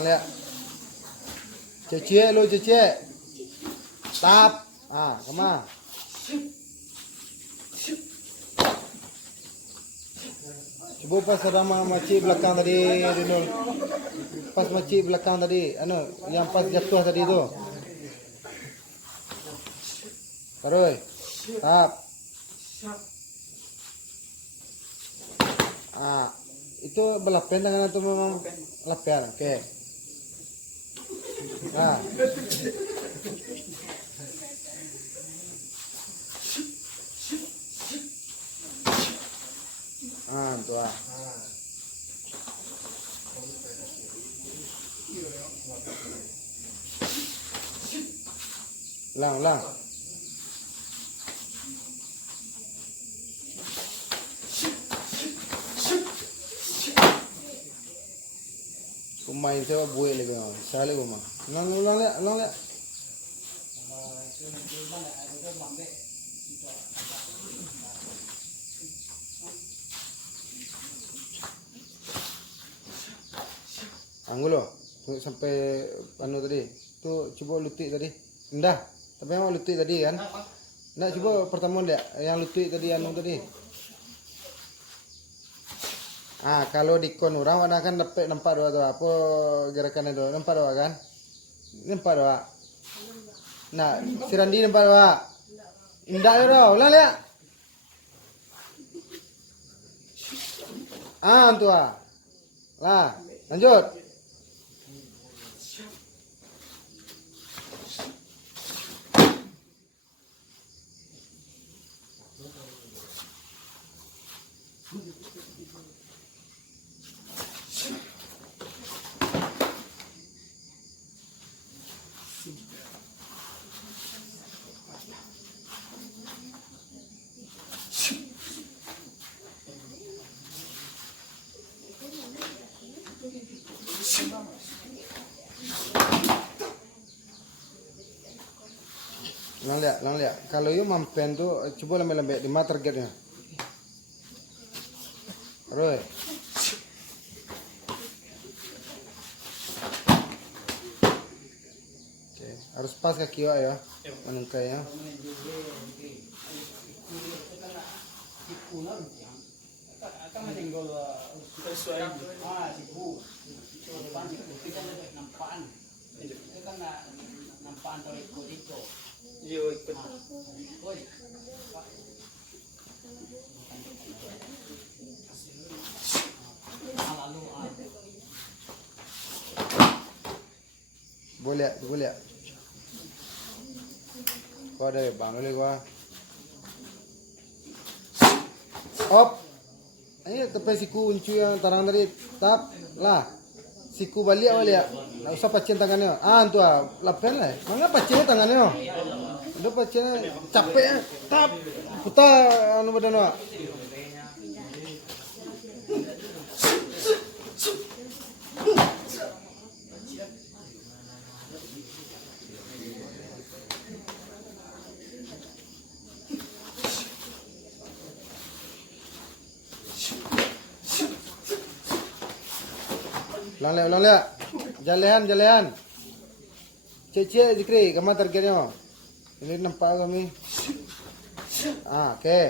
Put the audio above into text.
Lang lihat. Cece lu cece. Tap. Kemana? Coba pas ada makcik belakang tadi, Rinul. Pas makcik belakang tadi, yang pas jatuh tadi itu. Taruh. Tap. Itu belapen tangan itu memang lapen. Oke. Tuh. Ulang. Kumain saya buat lagi mah, salah gua mah. Ulang lihat. Anggulo, sampai tadi. Tuh coba lutik tadi. Indah. Tapi emang lutik tadi kan? Nah, coba pertemuan dia yang lutik tadi tadi. Kalau dikon orang mana kan nampak doa tuh apa gerakan itu nampak doa kan? Nampak doa. Nah, si Randi nampak doa. Indah ya doa, ulang lihat. Tuh. Lah, lanjut. Lang lihat. Kalau you mampen tuh coba lembek-lembek di mana targetnya. Roy. Oke, harus pas kaki ya. Menungkainya. Boleh lihat. Kau ada bang boleh gua. Op. Ini tepi siku uncu yang tarang tadi. Tap lah. Siku balik. Nggak usah pacin tangannya. Tuh lapen lah. Mana pacin tangannya? Udah pacin capek. Tap. Putar badan wa. Ulang lihat. Jalian. Cek Zikri, kamu targetnya. Ini nampak kami. Oke.